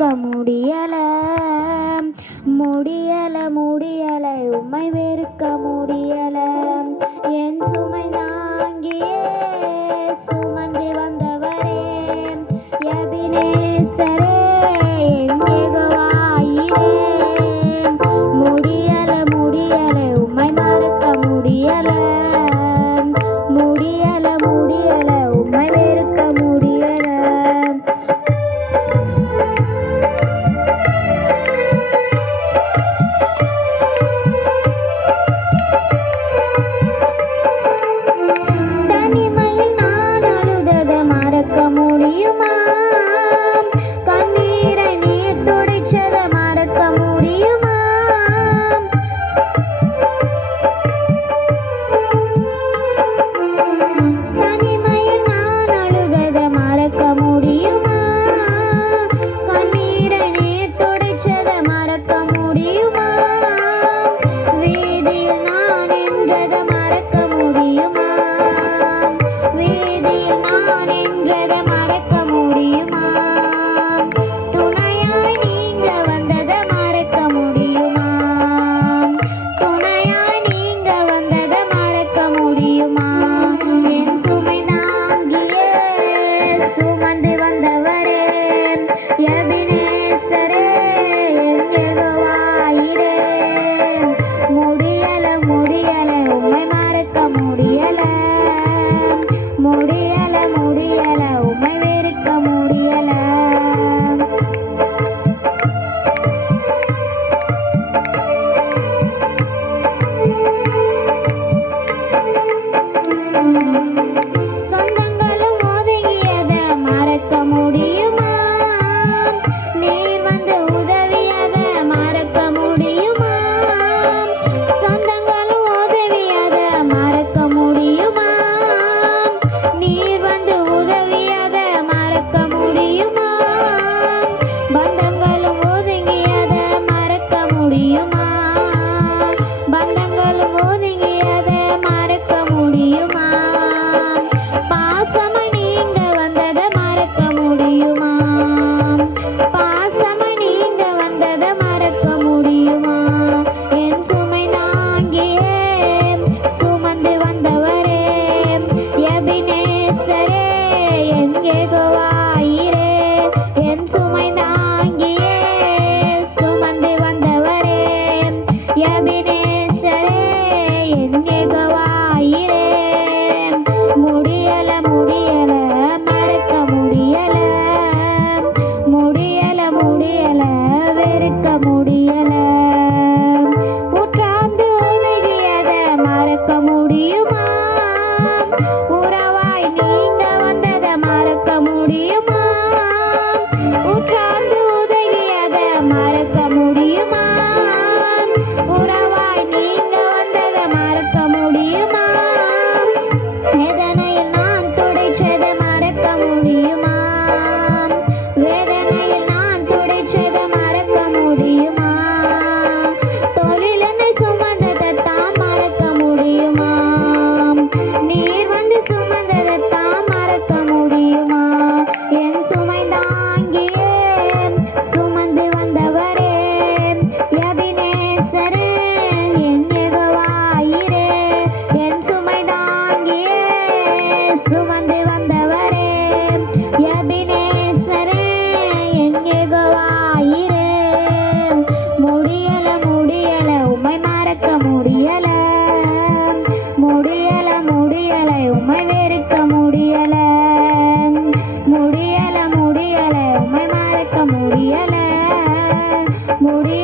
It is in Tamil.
வெறுக்க முடியல முடியல முடியல உம்மை வெறுக்க முடியல. என் சுமை தாங்கியே சுமந்து வந்தவரே எபினேசரே என் யெகோவாயிரே. முடியல முடியல உம்மை மறக்க முடியல முடியல முடியல உம்மை வெறுக்க முடியல. தனிமையில் நான் அழுதத மறக்க முடியுமா? கண்ணீரை நீர் துடைச்சத மறக்க முடியுமா? தனிமையில் நான் அழுதத மறக்க முடியுமா? கண்ணீரை நீர் துடைச்சத மறக்க முடியுமா? வீதியில் நான் நின்றத மறக்க முடியுமா? வீதியில் நான் நின்றத மறக்க முடியுமா? துணையாய் நீங்க வந்தத மறக்க முடியுமா? துணையாய் நீங்க வந்தத மறக்க முடியுமா? என் சுமை தாங்கியே சுமந்து வந்தவரே எபினேசரே என் யெகோவாயிரே. முடியல முடியல உம்மை மறக்க முடியல முடியல முடியல உம்மை வெறுக்க முடியல. சொந்தங்களும் ஒதுங்கியத மறக்க முடியுமா? நீர் வந்து உதவியத மறக்க முடியுமா? சொந்தங்களும் உதவியத மறக்க முடியுமா? நீர் வந்து உதவியத மறக்க முடியுமா? பந்தங்களும் ஒதுங்கியத மறக்க முடியுமா? பந்தங்களும் ஒதுங்கியத மறக்க முடியுமா? பாசமாய் நீங்க வந்தத மறக்க முடியுமா? பாசமாய் நீங்க வந்தத மறக்க முடியுமா? என் சுமை தாங்கியே சுமந்து வந்தவரே எபினேசரே என் யெகோவாயிரே. என் சுமை தாங்கியே சுமந்து வந்தவரே எபினேசரே என் யெகோவாயிரே. முடியல முடியல மறக்க முடியல முடியல முடியல வெறுக்க முடியல. உற்றாந்து உலகியத மறக்க முடியுமா? உறவாய் நீங்க வந்தத மறக்க முடியுமா? உற்றாந்து உதவியத மறக்க முடியுமா? உறவாய் நீங்க வந்தத மறக்க முடியுமா? வேதனையில் நான் துடைச்சத மறக்க முடியுமா? வேதனையில் நான் துடைச்சத மறக்க முடியுமா? தொழிலனை சுமந்ததைத்தான் மறக்க முடியுமா? நீர் வந்து சுமந்ததைத்தான் மறக்க முடியுமா? என் சுமை தாங்கியே சுமந்து வந்தவரே எபினேசரே என் யெகோவாயிரே. என் சுமை தாங்கியே சுமந்து வந்தவரே எபினேசரே என் யெகோவாயிரே. முடியல முடியல உம்மை மறக்க முடியல முடியல முடியல உம்மை வெறுக்க முடியல முடியல முடியல உம்மை மறக்க முடியல முடியல